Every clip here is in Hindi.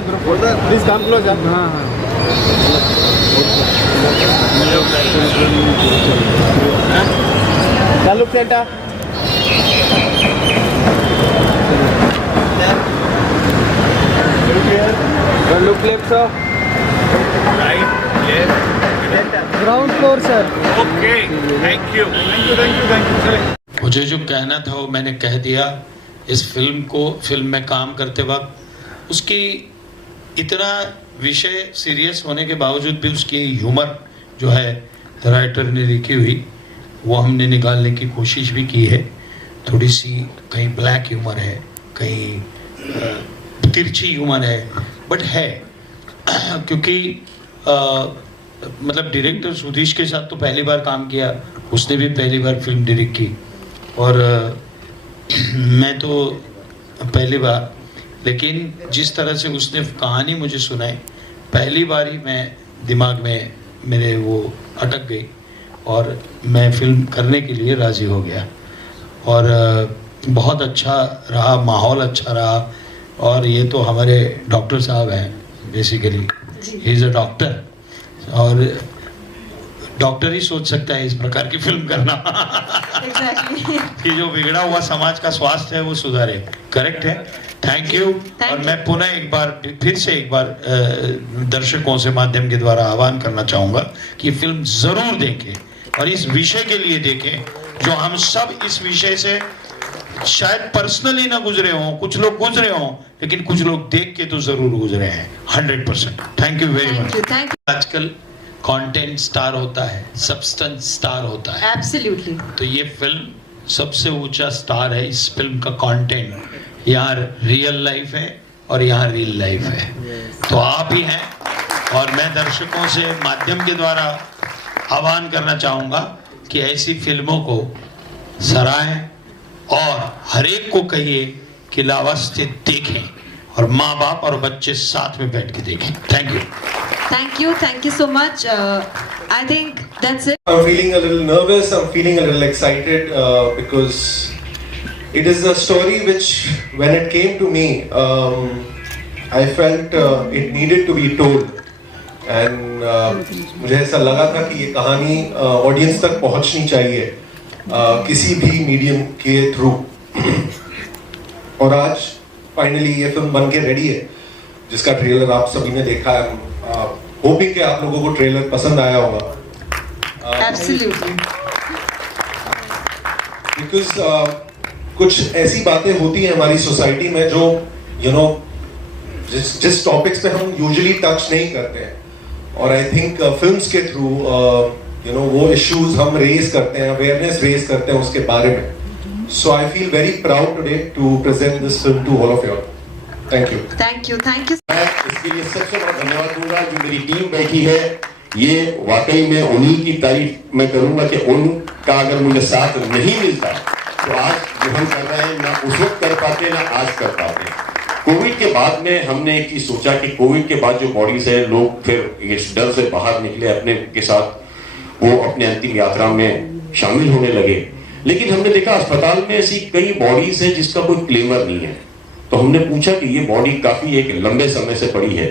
Please come closer. Look center. Look here. Look left, sir. Right, left. Ground floor, sir. Okay, thank you. मुझे जो कहना था वो मैंने कह दिया। इस फिल्म में काम करते वक्त उसकी इतना विषय सीरियस होने के बावजूद भी उसकी ह्यूमर जो है राइटर ने लिखी हुई वो हमने निकालने की कोशिश भी की है। थोड़ी सी कहीं ब्लैक ह्यूमर है, कहीं तिरछी ह्यूमर है, बट है क्योंकि मतलब डायरेक्टर सुधीश के साथ तो पहली बार काम किया, उसने भी पहली बार फिल्म डायरेक्ट की और मैं तो पहली बार, लेकिन जिस तरह से उसने कहानी मुझे सुनाई पहली बार ही मैं दिमाग में मेरे वो अटक गई और मैं फिल्म करने के लिए राज़ी हो गया और बहुत अच्छा रहा, माहौल अच्छा रहा। और ये तो हमारे डॉक्टर साहब हैं, basically he is a doctor और डॉक्टर ही सोच सकता है इस प्रकार की फिल्म करना कि जो बिगड़ा हुआ समाज का स्वास्थ्य है वो सुधारे। करेक्ट है, थैंक यू। और मैं पुनः फिर से एक बार दर्शकों से माध्यम के द्वारा आह्वान करना चाहूँगा कि फिल्म ज़रूर देखें और इस विषय के लिए देखें जो हम सब इस विषय से शायद पर्सनली ना गुजरे हों, कुछ लोग गुजरे हों, लेकिन कुछ लोग देख के तो ज़रूर गुजरे हैं 100%। Thank you very much. आजकल कंटेंट स्टार होता है, सब्सटेंस स्टार होता है। एब्सोल्युटली। तो ये फिल्म सबसे ऊंचा स्टार है। इस फिल्म का कंटेंट यहाँ रियल लाइफ है और यहाँ रियल लाइफ है, तो आप ही हैं। और मैं दर्शकों से माध्यम के द्वारा आह्वान करना चाहूँगा कि ऐसी फिल्मों को सराहें और हर एक को कहिए कि लावास्ते देखें और माँ बाप और बच्चे साथ में बैठ के देखें। Thank you. Thank you so much. I think that's it. I'm feeling a little nervous, I'm feeling a little excited because it is a story which, when it came to me, I felt it needed to be told. And मुझे ऐसा लगा था कि ये कहानी ऑडियंस तक पहुंचनी चाहिए किसी भी मीडियम के थ्रू। और आज फाइनली ये फिल्म बन के रेडी है, जिसका ट्रेलर आप सभी ने देखा है। होपिंग कि आप लोगों को ट्रेलर पसंद आया होगा। Absolutely. Because कुछ ऐसी बातें होती हैं हमारी सोसाइटी में जो जिस टॉपिक्स पे हम यूजुअली टच नहीं करते हैं, और आई थिंक फिल्म्स के थ्रू वो इश्यूज हम रेज करते हैं, अवेयरनेस रेज करते हैं उसके बारे में। So I feel very proud today to present this film to all of you. Thank you. मैं इसके लिए सबसे बड़ा धन्यवाद दूंगा जो मेरी टीम बैठी है। ये वाकई में उन्हीं की तारीफ मैं करूंगा कि उनका अगर मुझे साथ नहीं मिलता तो आज जो हम कर रहे हैं ना उस वक्त कर पाते ना आज कर पाते। कोविड के बाद में हमने एक चीज सोचा कि कोविड के बाद जो बॉडीज है, लोग फिर इस डर से बाहर निकले, अपने के साथ वो अपने अंतिम यात्रा में शामिल होने लगे। लेकिन हमने देखा अस्पताल में ऐसी कई बॉडीज है जिसका कोई क्लेमर नहीं है। तो हमने पूछा कि ये बॉडी काफी एक लंबे समय से पड़ी है,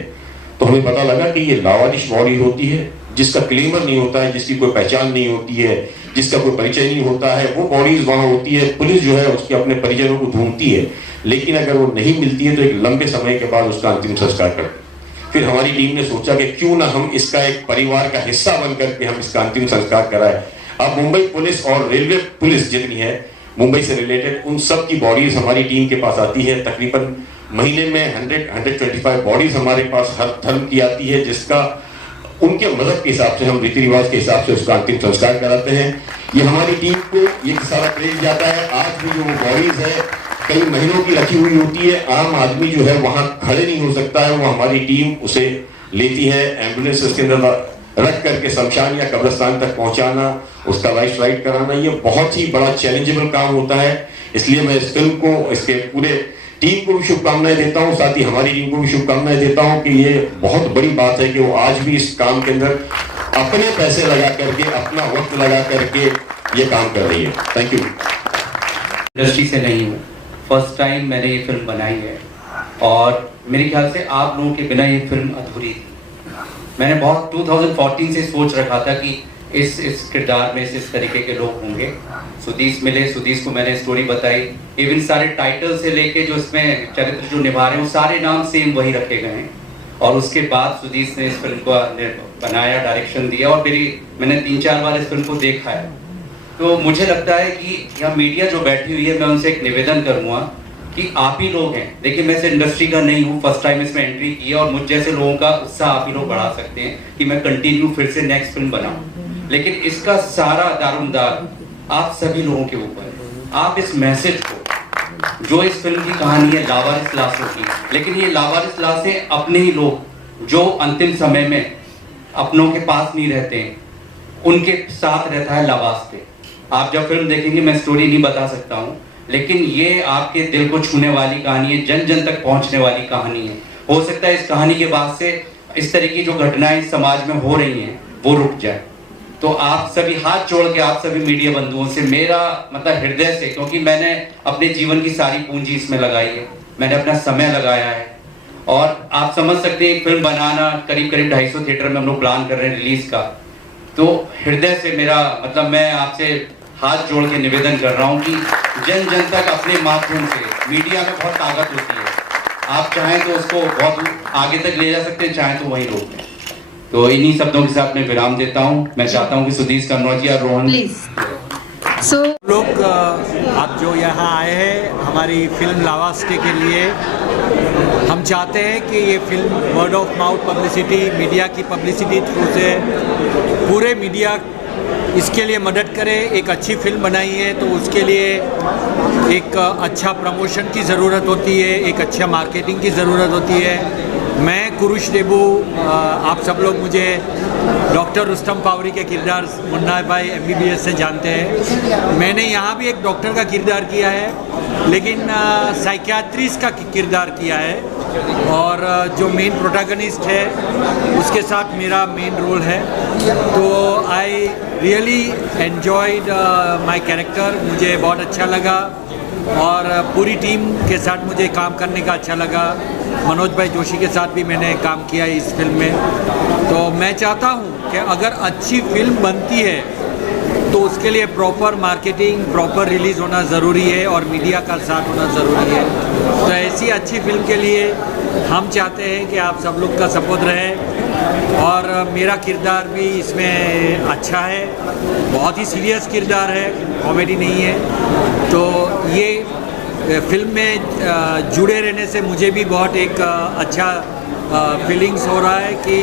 तो हमें पता लगा कि ये लावारिश बॉडी होती है जिसका क्लेमर नहीं होता है, जिसकी कोई पहचान नहीं होती है, जिसका कोई परिचय नहीं होता है। वो बॉडीज वहां होती है, पुलिस जो है उसके अपने परिजनों को ढूंढती है, लेकिन अगर वो नहीं मिलती है तो एक लंबे समय के बाद उसका अंतिम संस्कार करते। फिर हमारी टीम ने सोचा कि क्यों ना हम इसका एक परिवार का हिस्सा बन करके हम इसका अंतिम संस्कार कराएं। अब मुंबई पुलिस और रेलवे पुलिस जितनी है मुंबई से रिलेटेड, उन सब की बॉडीज हमारी टीम के पास आती है। तकरीबन महीने में 125 बॉडीज हमारे पास हर धर्म की आती है, जिसका उनके मजहब के हिसाब से हम रीति रिवाज के हिसाब से उसका अंतिम संस्कार कराते हैं। ये हमारी टीम को ये सारा क्रेज जाता है। आज भी जो वो बॉडीज है कई महीनों की रखी हुई होती है, आम आदमी जो है वहां खड़े नहीं हो सकता है, वो हमारी टीम उसे लेती है, एम्बुलेंस के अंदर रख करके शमशान या कब्रिस्तान तक पहुंचाना, उसका लाइफ फ्लाइट कराना, ये बहुत ही बड़ा चैलेंजेबल काम होता है। इसलिए मैं इस फिल्म को, इसके पूरे टीम को भी शुभकामनाएं देता हूं, साथ ही हमारी टीम को भी शुभकामनाएं देता हूं कि ये बहुत बड़ी बात है कि वो आज भी इस काम के अंदर अपने पैसे लगा करके, अपना वक्त लगा करके ये काम कर रही है। Thank you. इंडस्ट्री से नहीं हूँ, फर्स्ट टाइम मैंने ये फिल्म बनाई है और मेरे ख्याल से आप लोगों के बिना ये फिल्म अधूरी थी। मैंने बहुत 2014 से सोच रखा था कि इस किरदार में इस तरीके के लोग होंगे। सुदीस मिले, सुदीस को मैंने स्टोरी बताई, इवन सारे टाइटल से लेके जो इसमें चरित्र जो निभा रहे हैं वो सारे नाम सेम वही रखे गए हैं। और उसके बाद सुदीस ने इस फिल्म को बनाया, डायरेक्शन दिया और मैंने 3-4 बार इस फिल्म को देखा है। तो मुझे लगता है कि यहाँ मीडिया जो बैठी हुई है, मैं उनसे एक निवेदन करूँगा कि आप ही लोग हैं, देखिए मैं इस इंडस्ट्री का नहीं हूँ, फर्स्ट टाइम इसमें एंट्री की है और मुझ जैसे लोगों का उत्साह आप ही लोग बढ़ा सकते हैं कि मैं कंटिन्यू फिर से नेक्स्ट फिल्म बनाऊँ। लेकिन इसका सारा दारोमदार आप सभी लोगों के ऊपर है। आप इस मैसेज को, जो इस फिल्म की कहानी है लावारिस लाशों की, लेकिन ये लावारिस लाशें अपने ही लोग जो अंतिम समय में अपनों के पास नहीं रहते हैं, उनके साथ रहता है लावारिस। आप जब फिल्म देखेंगे, मैं स्टोरी नहीं बता सकता हूँ, लेकिन ये आपके दिल को छूने वाली कहानी है, जन जन तक पहुँचने वाली कहानी है। हो सकता है इस कहानी के बाद से इस तरह की जो घटनाएं समाज में हो रही हैं वो रुक जाए। तो आप सभी हाथ जोड़ के, आप सभी मीडिया बंधुओं से मेरा मतलब हृदय से, क्योंकि मैंने अपने जीवन की सारी पूंजी इसमें लगाई है, मैंने अपना समय लगाया है और आप समझ सकते हैं एक फिल्म बनाना करीब 250 थिएटर में हम लोग प्लान कर रहे हैं रिलीज का। तो हृदय से मेरा मतलब मैं आपसे हाथ जोड़ के निवेदन कर रहा हूँ कि जन जन तक अपने माध्यम से, मीडिया में बहुत ताकत होती है, आप चाहें तो उसको बहुत आगे तक ले जा सकते हैं, चाहें तो वहीं रोक दें। तो इन्हीं शब्दों के साथ मैं विराम देता हूँ। मैं चाहता हूँ कि सुदीस कन्नौजी और रोहन प्लीज। सो लोग आप जो यहाँ आए हैं हमारी फिल्म लावारिस के लिए, हम चाहते हैं कि ये film word of mouth publicity, media की पब्लिसिटी थ्रू से पूरे मीडिया इसके लिए मदद करे। एक अच्छी फिल्म बनाई है तो उसके लिए एक अच्छा प्रमोशन की ज़रूरत होती है, एक अच्छा मार्केटिंग की ज़रूरत होती है। मैं कुरुश देबू, आप सब लोग मुझे डॉक्टर रुस्तम पावरी के किरदार मुन्ना भाई MBBS से जानते हैं। मैंने यहाँ भी एक डॉक्टर का किरदार किया है, लेकिन साइकियाट्रिस्ट का किरदार किया है और जो मेन प्रोटैगनिस्ट है उसके साथ मेरा मेन रोल है। तो I really enjoyed my character, मुझे बहुत अच्छा लगा और पूरी टीम के साथ मुझे काम करने का अच्छा लगा। मनोज भाई जोशी के साथ भी मैंने काम किया है इस फिल्म में। तो मैं चाहता हूँ कि अगर अच्छी फिल्म बनती है तो उसके लिए प्रॉपर मार्केटिंग, प्रॉपर रिलीज़ होना ज़रूरी है और मीडिया का साथ होना ज़रूरी है। तो ऐसी अच्छी फिल्म के लिए हम चाहते हैं कि आप सब लोग का सपोर्ट रहे और मेरा किरदार भी इसमें अच्छा है, बहुत ही सीरियस किरदार है, कॉमेडी नहीं है। तो ये फिल्म में जुड़े रहने से मुझे भी बहुत एक अच्छा फीलिंग्स हो रहा है कि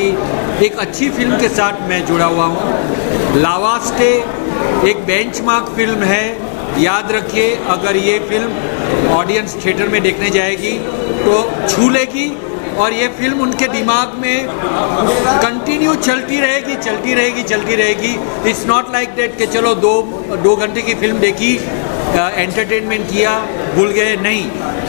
एक अच्छी फिल्म के साथ मैं जुड़ा हुआ हूँ। लावारिस एक बेंचमार्क फिल्म है, याद रखिए अगर ये फिल्म ऑडियंस थिएटर में देखने जाएगी तो छू लेगी और ये फिल्म उनके दिमाग में कंटिन्यू चलती रहेगी। इट्स नॉट लाइक दैट कि चलो दो घंटे की फिल्म देखी, एंटरटेनमेंट किया, भूल गए, नहीं,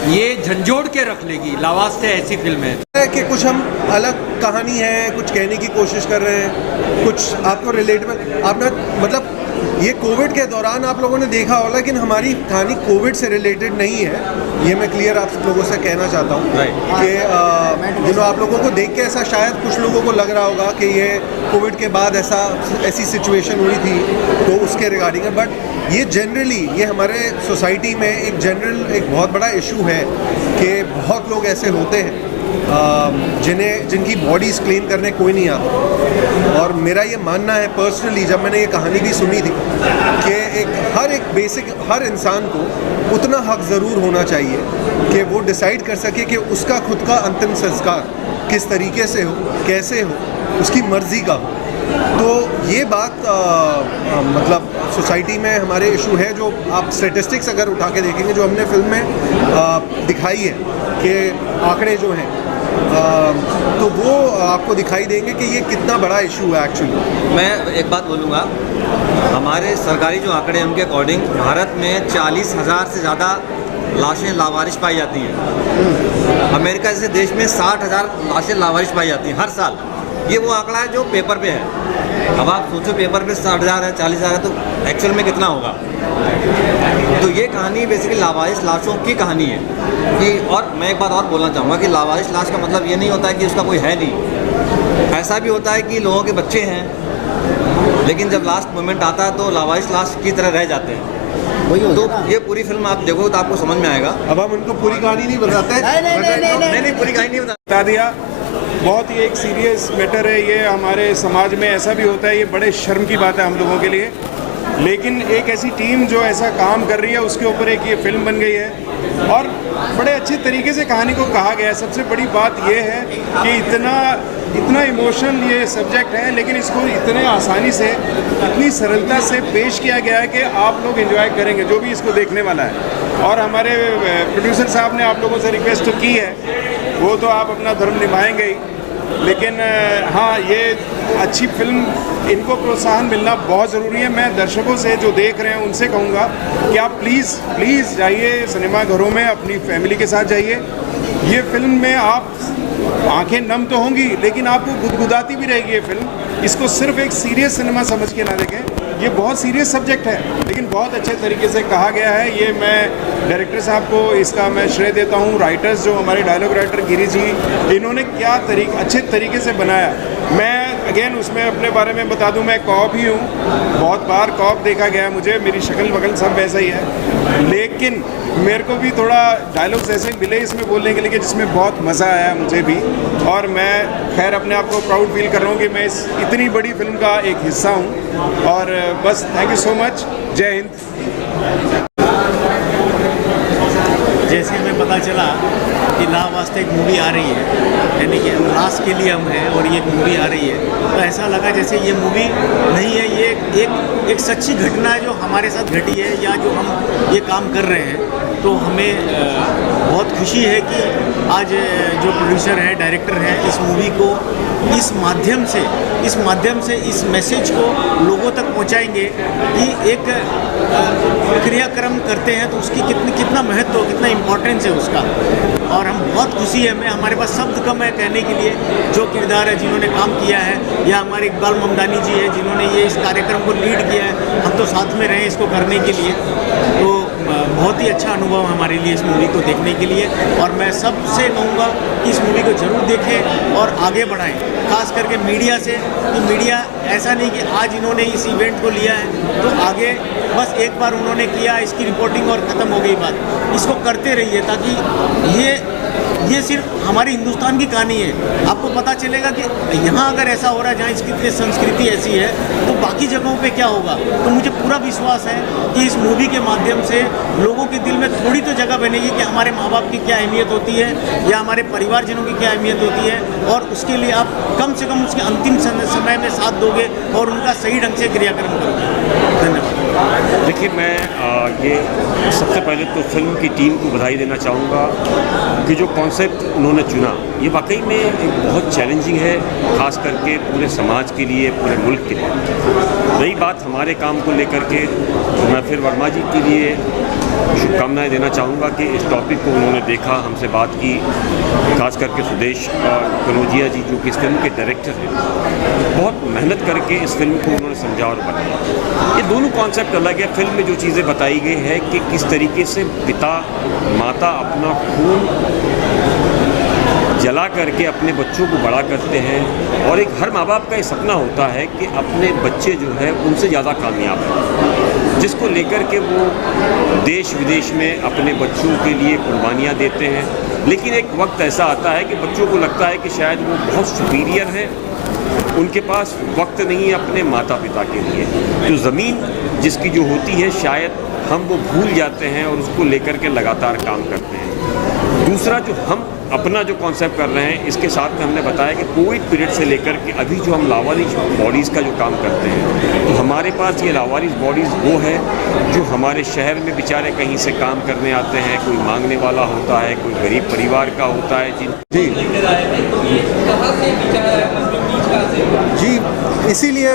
ये झंझोड़ के रख लेगी। लावारिस ऐसी फिल्म है कि कुछ हम अलग कहानी है, कुछ कहने की कोशिश कर रहे हैं, कुछ आपको रिलेटेबल। आपने मतलब ये कोविड के दौरान आप लोगों ने देखा होगा, लेकिन हमारी कहानी कोविड से रिलेटेड नहीं है, ये मैं क्लियर आप लोगों से कहना चाहता हूँ कि आप लोगों को देख के ऐसा शायद कुछ लोगों को लग रहा होगा कि ये कोविड के बाद ऐसी सिचुएशन हुई थी तो उसके रिगार्डिंग है। बट ये जनरली ये हमारे सोसाइटी में एक बहुत बड़ा इशू है कि बहुत लोग ऐसे होते हैं जिनकी बॉडीज़ क्लेम करने कोई नहीं आता। और मेरा ये मानना है पर्सनली, जब मैंने ये कहानी भी सुनी थी, कि हर इंसान को उतना हक ज़रूर होना चाहिए कि वो डिसाइड कर सके कि उसका खुद का अंतिम संस्कार किस तरीके से हो, कैसे हो, उसकी मर्ज़ी का हो। तो ये बात मतलब सोसाइटी में हमारे इशू है। जो आप स्टैटिस्टिक्स अगर उठा के देखेंगे जो हमने फिल्म में दिखाई है कि आंकड़े जो हैं तो वो आपको दिखाई देंगे कि ये कितना बड़ा इशू है एक्चुअली। मैं एक बात बोलूँगा, हमारे सरकारी जो आंकड़े हैं उनके अकॉर्डिंग भारत में 40,000 से ज़्यादा लाशें लावारिस पाई जाती हैं। अमेरिका जैसे देश में 60,000 लाशें लावारिस पाई जाती हैं हर साल। ये वो आंकड़ा है जो पेपर पे है। अब आप सोचो पेपर पे 60,000 है, 40,000 है, तो एक्चुअल में कितना होगा। तो ये कहानी बेसिकली लावारिस लाशों की कहानी है। कि और मैं एक बात और बोलना चाहूँगा कि लावारिस लाश का मतलब ये नहीं होता है कि उसका कोई है नहीं। ऐसा भी होता है कि लोगों के बच्चे हैं लेकिन जब लास्ट मोमेंट आता है तो लावारिस लाश की तरह रह जाते हैं। तो ये पूरी फिल्म आप देखो तो आपको समझ में आएगा। अब हम उनको पूरी कहानी नहीं बताते। नहीं पूरी कहानी नहीं बता दिया। बहुत ही एक सीरियस मैटर है ये, हमारे समाज में ऐसा भी होता है, ये बड़े शर्म की बात है हम लोगों के लिए, लेकिन एक ऐसी टीम जो ऐसा काम कर रही है उसके ऊपर एक ये फिल्म बन गई है और बड़े अच्छे तरीके से कहानी को कहा गया है। सबसे बड़ी बात ये है कि इतना इमोशनल ये सब्जेक्ट है लेकिन इसको इतने आसानी से, इतनी सरलता से पेश किया गया है कि आप लोग एंजॉय करेंगे जो भी इसको देखने वाला है। और हमारे प्रोड्यूसर साहब ने आप लोगों से रिक्वेस्ट तो की है, वो तो आप अपना धर्म निभाएंगे ही, लेकिन हाँ ये अच्छी फिल्म, इनको प्रोत्साहन मिलना बहुत ज़रूरी है। मैं दर्शकों से जो देख रहे हैं उनसे कहूँगा कि आप प्लीज़ जाइए सिनेमा घरों में, अपनी फैमिली के साथ जाइए। ये फिल्म में आप आंखें नम तो होंगी लेकिन आपको गुदगुदाती भी रहेगी ये फिल्म। इसको सिर्फ एक सीरियस सिनेमा समझ के ना देखें, ये बहुत सीरियस सब्जेक्ट है लेकिन बहुत अच्छे तरीके से कहा गया है। ये मैं डायरेक्टर साहब को इसका मैं श्रेय देता हूँ। राइटर्स जो हमारे डायलॉग राइटर गिरी जी, इन्होंने क्या अच्छे तरीके से बनाया। मैं अगेन उसमें अपने बारे में बता दूं, मैं कॉप ही हूँ, बहुत बार कॉप देखा गया मुझे, मेरी शक्ल वगल सब वैसा ही है, लेकिन मेरे को भी थोड़ा डायलॉग्स ऐसे मिले इसमें बोलने के लिए जिसमें बहुत मज़ा आया मुझे भी। और मैं खैर अपने आप को प्राउड फील कर रहा हूँ कि मैं इस इतनी बड़ी फिल्म का एक हिस्सा हूँ। और बस थैंक यू सो मच, जय हिंद। जैसे हमें पता चला कि ला वास्ते एक मूवी आ रही है, यानी कि लाश के लिए हम हैं और ये एक मूवी आ रही है, तो ऐसा लगा जैसे ये मूवी नहीं है, ये एक सच्ची घटना है जो हमारे साथ घटी है या जो हम ये काम कर रहे हैं। तो हमें बहुत खुशी है कि आज जो प्रोड्यूसर है, डायरेक्टर हैं, इस मूवी को इस माध्यम से इस मैसेज को लोगों तक पहुंचाएंगे कि एक क्रियाक्रम करते हैं तो उसकी कितना महत्व, कितना इम्पोर्टेंस है उसका। और हम बहुत खुशी है, मैं हमारे पास शब्द कम है कहने के लिए जो किरदार है जिन्होंने काम किया है, या हमारे इकबाल ममदानी जी है जिन्होंने ये इस कार्यक्रम को लीड किया है। हम तो साथ में रहे इसको करने के लिए, तो बहुत ही अच्छा अनुभव हमारे लिए इस मूवी को देखने के लिए। और मैं सबसे कहूँगा कि इस मूवी को ज़रूर देखें और आगे बढ़ाएं, खास करके मीडिया से, कि मीडिया ऐसा नहीं कि आज इन्होंने इस इवेंट को लिया है तो आगे बस एक बार उन्होंने किया, इसकी रिपोर्टिंग और ख़त्म हो गई बात। इसको करते रहिए ताकि ये सिर्फ हमारे हिंदुस्तान की कहानी है। आपको पता चलेगा कि यहाँ अगर ऐसा हो रहा है, जहाँ इसकी संस्कृति ऐसी है, तो बाकी जगहों पे क्या होगा। तो मुझे पूरा विश्वास है कि इस मूवी के माध्यम से लोगों के दिल में थोड़ी तो जगह बनेगी कि हमारे माँ बाप की क्या अहमियत होती है या हमारे परिवारजनों की क्या अहमियत होती है, और उसके लिए आप कम से कम उसके अंतिम समय में साथ दोगे और उनका सही ढंग से क्रियाक्रम करोगे। धन्यवाद। देखिए, मैं ये सबसे पहले तो फिल्म की टीम को बधाई देना चाहूँगा कि जो कॉन्सेप्ट उन्होंने चुना ये वाकई में एक बहुत चैलेंजिंग है, खास करके पूरे समाज के लिए, पूरे मुल्क के लिए। रही बात हमारे काम को लेकर के, तो मैं फिर वर्मा जी के लिए शुभकामनाएं देना चाहूँगा कि इस टॉपिक को उन्होंने देखा, हमसे बात की, खास करके सुदेश कनौजिया जी जो कि इस फिल्म के डायरेक्टर हैं, बहुत मेहनत करके इस फिल्म को उन्होंने समझा और बनाया। ये दोनों कॉन्सेप्ट अलग है। फिल्म में जो चीज़ें बताई गई है कि किस तरीके से पिता माता अपना खून जला करके अपने बच्चों को बड़ा करते हैं, और एक हर माँ बाप का ये सपना होता है कि अपने बच्चे जो है उनसे ज़्यादा कामयाब हैं, जिसको लेकर के वो देश विदेश में अपने बच्चों के लिए कुर्बानियाँ देते हैं। लेकिन एक वक्त ऐसा आता है कि बच्चों को लगता है कि शायद वो बहुत सुपीरियर है, उनके पास वक्त नहीं है अपने माता पिता के लिए। तो ज़मीन जिसकी जो होती है शायद हम वो भूल जाते हैं और उसको लेकर के लगातार काम करते हैं। दूसरा जो हम अपना जो कॉन्सेप्ट कर रहे हैं, इसके साथ में हमने बताया कि कोविड पीरियड से लेकर के अभी जो हम लावारिस बॉडीज़ का जो काम करते हैं, तो हमारे पास ये लावारिस बॉडीज़ वो है जो हमारे शहर में बेचारे कहीं से काम करने आते हैं, कोई मांगने वाला होता है, कोई गरीब परिवार का होता है। जी इसीलिए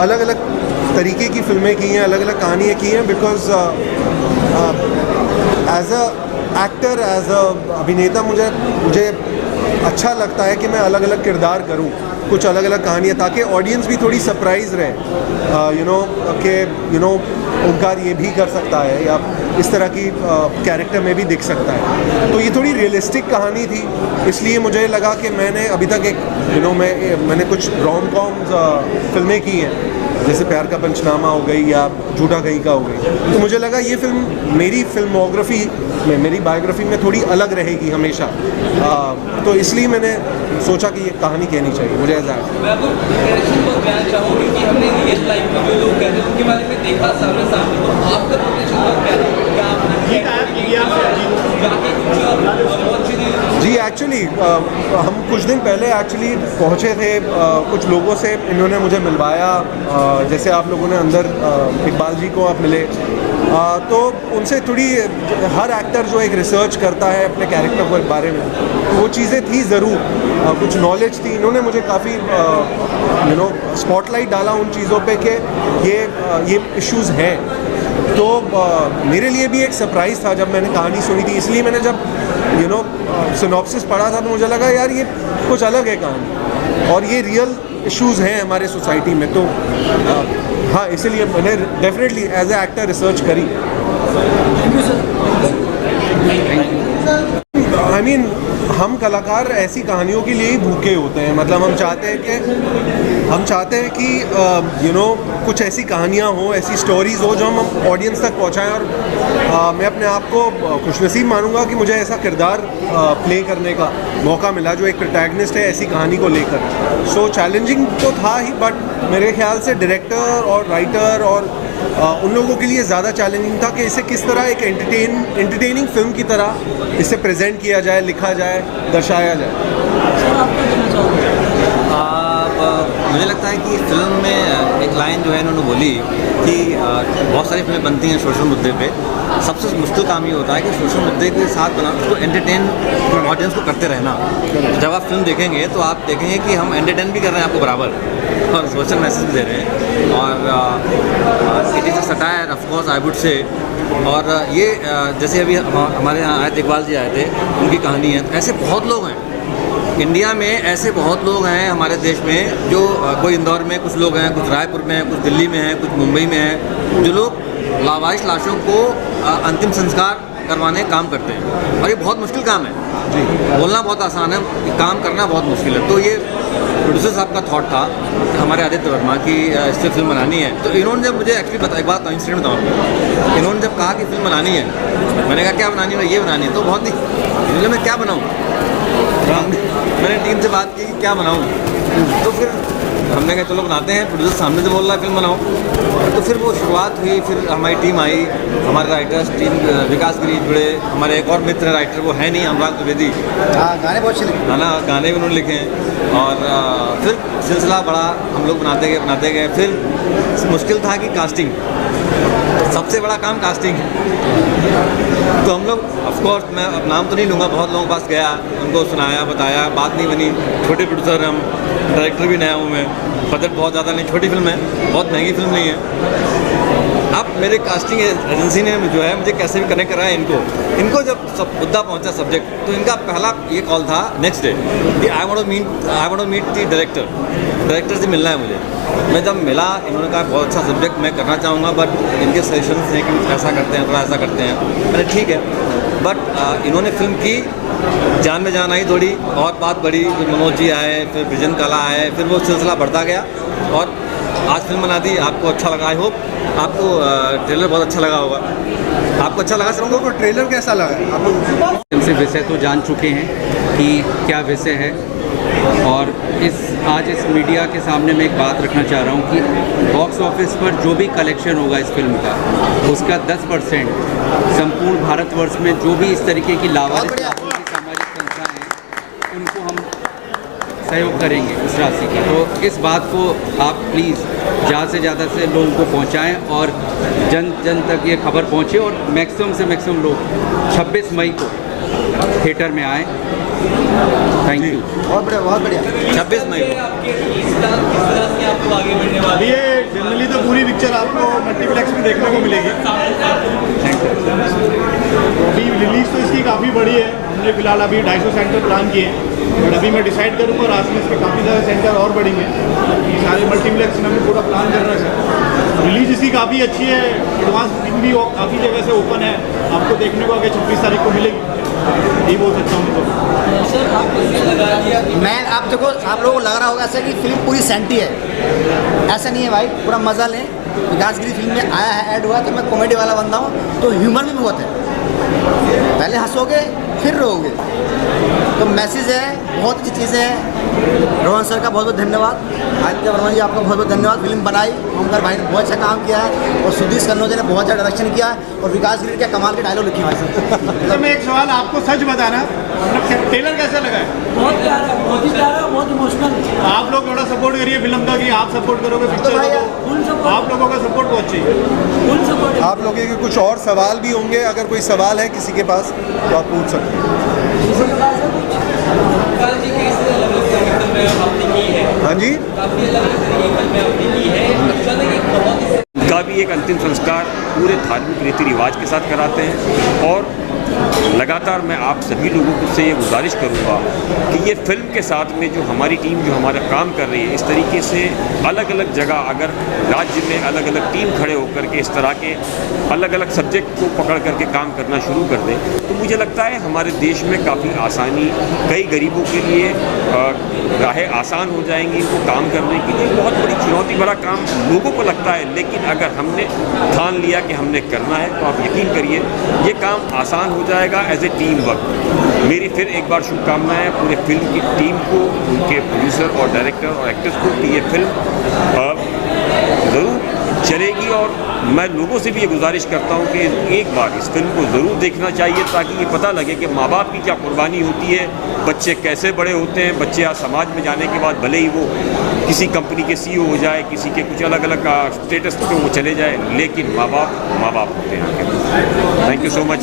अलग अलग तरीके की फिल्में की हैं, अलग अलग कहानियाँ की हैं, because as a actor, as a अभिनेता मुझे अच्छा लगता है कि मैं अलग अलग किरदार करूं, कुछ अलग अलग कहानियाँ, ताकि ऑडियंस भी थोड़ी सरप्राइज रहे, ओंकार ये भी कर सकता है, या इस तरह की कैरेक्टर में भी दिख सकता है। तो ये थोड़ी रियलिस्टिक कहानी थी, इसलिए मुझे लगा कि मैंने अभी तक मैंने कुछ रोम कॉम्स फिल्में की हैं, जैसे प्यार का पंचनामा हो गई या झूठा कहीं का हो गई, तो मुझे लगा ये फिल्म मेरी फिल्मोग्राफी में, मेरी बायोग्राफी में थोड़ी अलग रहेगी हमेशा। तो इसलिए मैंने सोचा कि ये कहानी कहनी चाहिए मुझे ऐसा है। मैं आपको प्रोफेशन को कहना चाहूँगी कि हमने रियल लाइफ में जो लोग कहते हैं उनके बारे में देखा सामने सामने, तो आपका प्रोफेशन को क्या है? क्या जी एक्चुअली हम कुछ दिन पहले एक्चुअली पहुँचे थे, कुछ लोगों से इन्होंने मुझे मिलवाया, जैसे आप लोगों ने अंदर इकबाल जी को आप मिले, तो उनसे थोड़ी, हर एक्टर जो एक रिसर्च करता है अपने कैरेक्टर के बारे में, वो चीज़ें थी ज़रूर, कुछ नॉलेज थी। इन्होंने मुझे काफ़ी स्पॉटलाइट डाला उन चीज़ों पे कि ये इश्यूज़ हैं। तो मेरे लिए भी एक सरप्राइज़ था जब मैंने कहानी सुनी थी, इसलिए मैंने जब सिनॉप्सिस पढ़ा था तो मुझे लगा यार ये कुछ अलग है कहानी और ये रियल इश्यूज़ हैं हमारे सोसाइटी में। तो हाँ, इसलिए मैंने definitely as a actor research करी। आई मीन हम कलाकार ऐसी कहानियों के लिए ही भूखे होते हैं, मतलब हम चाहते हैं कि कुछ ऐसी कहानियाँ हो, ऐसी स्टोरीज़ हो जो हम ऑडियंस तक पहुँचाएं। और मैं अपने आप को खुशनसीब मानूंगा कि मुझे ऐसा किरदार प्ले करने का मौका मिला जो एक प्रोटैगनिस्ट है ऐसी कहानी को लेकर। सो चैलेंजिंग तो था ही, बट मेरे ख्याल से डायरेक्टर और राइटर और उन लोगों के लिए ज़्यादा चैलेंजिंग था कि इसे किस तरह एक एंटरटेनिंग फिल्म की तरह इसे प्रेजेंट किया जाए, लिखा जाए, दर्शाया जाए। मुझे लगता है कि फिल्म में एक लाइन जो है इन्होंने बोली कि बहुत सारी फिल्में बनती हैं सोशल मुद्दे पे, सबसे मुश्किल काम ये होता है कि सोशल मुद्दे के साथ बना उसको एंटरटेन ऑडियंस को करते रहना। जब आप फिल्म देखेंगे तो आप देखेंगे कि हम एंटरटेन भी कर रहे हैं आपको बराबर और सोशल मैसेज भी दे रहे हैं, और it is a satire of course I would say. और ये जैसे अभी हमारे यहाँ आए थे, इकबाल जी आए थे, उनकी कहानी है। ऐसे बहुत लोग हैं इंडिया में, ऐसे बहुत लोग हैं हमारे देश में, जो कोई इंदौर में कुछ लोग हैं, कुछ रायपुर में हैं, कुछ दिल्ली में हैं, कुछ मुंबई में हैं, जो लोग लावारिश लाशों को अंतिम संस्कार करवाने काम करते हैं। और ये बहुत मुश्किल काम है जी, बोलना बहुत आसान है, काम करना बहुत मुश्किल है। तो ये प्रोड्यूसर साहब का थॉट था हमारे आदित्य वर्मा की इससे फिल्म बनानी है। तो इन्होंने जब मुझे एक्चुअली एक बात इंसिडेंट बताऊँ, इन्होंने जब कहा कि फिल्म बनानी है, मैंने कहा क्या बनानी है? ये बनानी है। तो बहुत ही इन्होंने, मैं क्या बनाऊँ? मैंने टीम से बात की कि क्या बनाऊँ, तो फिर हमने कहा चलो बनाते हैं। प्रोड्यूसर सामने से बोल रहा है फिल्म बनाओ, तो फिर वो शुरुआत हुई। फिर हमारी टीम आई, हमारे राइटर्स टीम, विकास गिरी जुड़े, हमारे एक और मित्र राइटर वो है नहीं, अनुराग द्विवेदी, गाने बहुत अच्छे लिखे, गाने भी उन्होंने लिखे हैं। और फिर सिलसिला बड़ा, हम लोग बनाते गए। फिर मुश्किल था कि कास्टिंग, सबसे बड़ा काम कास्टिंग। तो हम लोग ऑफकोर्स, मैं अब नाम तो नहीं लूँगा, बहुत लोगों के पास गया, उनको सुनाया, बताया, बात नहीं बनी। छोटे प्रोड्यूसर हम, डायरेक्टर भी नया हूँ मैं, बजट बहुत ज़्यादा नहीं, छोटी फिल्म है, बहुत महंगी फिल्म नहीं है। अब मेरे कास्टिंग एजेंसी ने जो है मुझे कैसे भी कनेक्ट कराया इनको जब सब मुद्दा पहुंचा सब्जेक्ट, तो इनका पहला ये कॉल था नेक्स्ट डे कि I want to meet the director से मिलना है मुझे। मैं जब मिला, इन्होंने कहा बहुत अच्छा सब्जेक्ट मैं करना चाहूँगा, बट इनके सजेशंस हैं कि ऐसा करते हैं, थोड़ा ऐसा करते हैं। मैंने ठीक है, बट इन्होंने फिल्म की, जान में जान आई थोड़ी, और बात बढ़ी। फिर मनोज जी आए, फिर विजन काला आए, फिर वो सिलसिला बढ़ता गया और आज फिल्म बना दी। आपको अच्छा लगा, आई होप आपको ट्रेलर बहुत अच्छा लगा होगा। आपको अच्छा लगा? सब लोगों को ट्रेलर कैसा लगा? आप इनसे विषय तो जान चुके हैं कि क्या विषय है, और आज इस मीडिया के सामने मैं एक बात रखना चाह रहा हूँ कि बॉक्स ऑफिस पर जो भी कलेक्शन होगा इस फिल्म का, उसका 10% संपूर्ण भारतवर्ष में जो भी इस तरीके की लावारिस सामाजिक संस्थाएं हैं उनको हम सहयोग करेंगे इस राशि का। तो इस बात को आप प्लीज़ ज़्यादा से ज़्यादा से लोगों को पहुँचाएँ और जन जन तक ये खबर पहुँचे, और मैक्सिमम से मैक्सिमम लोग 26 मई को थिएटर में आए। Thank you. बहुत बढ़िया 26 मई को। ये जनरली तो पूरी पिक्चर आपको मल्टीप्लेक्स में देखने को मिलेगी। अभी रिलीज तो इसकी काफ़ी बड़ी है, हमने फिलहाल अभी 250 सेंटर प्लान किए हैं, बट अभी मैं डिसाइड करूँगा, रात में इसके काफ़ी ज़्यादा सेंटर और बढ़ेंगे। सारे मल्टीप्लेक्स में भी पूरा प्लान कर रहा है। रिलीज इसकी काफ़ी अच्छी है, एडवांस बुकिंग भी काफ़ी जगह से ओपन है, आपको देखने को आगे 26 तारीख को मिलेगी, यही बोल सकता हूँ। तो मैं आप देखो, आप लोगों को लग रहा होगा ऐसा कि फिल्म पूरी सेंटी है, ऐसा नहीं है भाई, पूरा मज़ा लें। विकासगिरी फिल्म में आया है, ऐड हुआ है, तो मैं कॉमेडी वाला बंदा हूँ, तो ह्यूमर भी बहुत है, पहले हंसोगे फिर रोओगे, तो मैसेज है, बहुत अच्छी चीज़ें हैं। रोहन सर का बहुत बहुत धन्यवाद, आदित्य वर्मा जी आपका बहुत बहुत धन्यवाद। फिल्म बनाई, ओमकार भाई ने बहुत अच्छा काम किया है, और सुधीर कन्नौजे ने बहुत अच्छा डायरेक्शन किया है, और विकासगिरी क्या कमाल के डायलॉग लिखे भाई साहब। तो मैं एक सवाल आपको सच बताना, ट्रेलर कैसा लगा है? बहुत प्यारा, बहुत ही प्यारा, बहुत इमोशनल। आप लोग थोड़ा सपोर्ट करिए फिल्म का, कि आप सपोर्ट करोगे पिक्चर को, आप लोगों का सपोर्ट बहुत चाहिए। आप लोगों के कुछ और सवाल भी होंगे, अगर कोई सवाल है किसी के पास तो आप पूछ सकते हैं। हाँ जी, का भी एक अंतिम संस्कार पूरे धार्मिक रीति रिवाज के साथ कराते हैं। और लगातार मैं आप सभी लोगों से ये गुजारिश करूँगा कि ये फिल्म के साथ में जो हमारी टीम जो हमारा काम कर रही है, इस तरीके से अलग अलग जगह अगर राज्य में अलग अलग टीम खड़े होकर के इस तरह के अलग अलग सब्जेक्ट को पकड़ करके काम करना शुरू कर दें, तो मुझे लगता है हमारे देश में काफ़ी आसानी, कई गरीबों के लिए राहें आसान हो जाएंगी इनको काम करने के लिए। बहुत बड़ी चुनौती भरा काम लोगों को लगता है, लेकिन अगर हमने ठान लिया कि हमने करना है तो आप यकीन करिए ये काम आसान हो जाएगा एज ए टीम वर्क। मेरी फिर एक बार शुभकामनाएं पूरे फिल्म की टीम को, उनके प्रोड्यूसर और डायरेक्टर और एक्टर्स को कि ये फिल्म ज़रूर चलेगी। और मैं लोगों से भी ये गुजारिश करता हूँ कि एक बार इस फिल्म को ज़रूर देखना चाहिए, ताकि ये पता लगे कि माँ बाप की क्या कुर्बानी होती है, बच्चे कैसे बड़े होते हैं। बच्चे आज समाज में जाने के बाद भले ही वो किसी कंपनी के CEO हो जाए, किसी के कुछ अलग अलग स्टेटस पे वो चले जाए, लेकिन माँ बाप होते हैं आखिर। Thank you so much.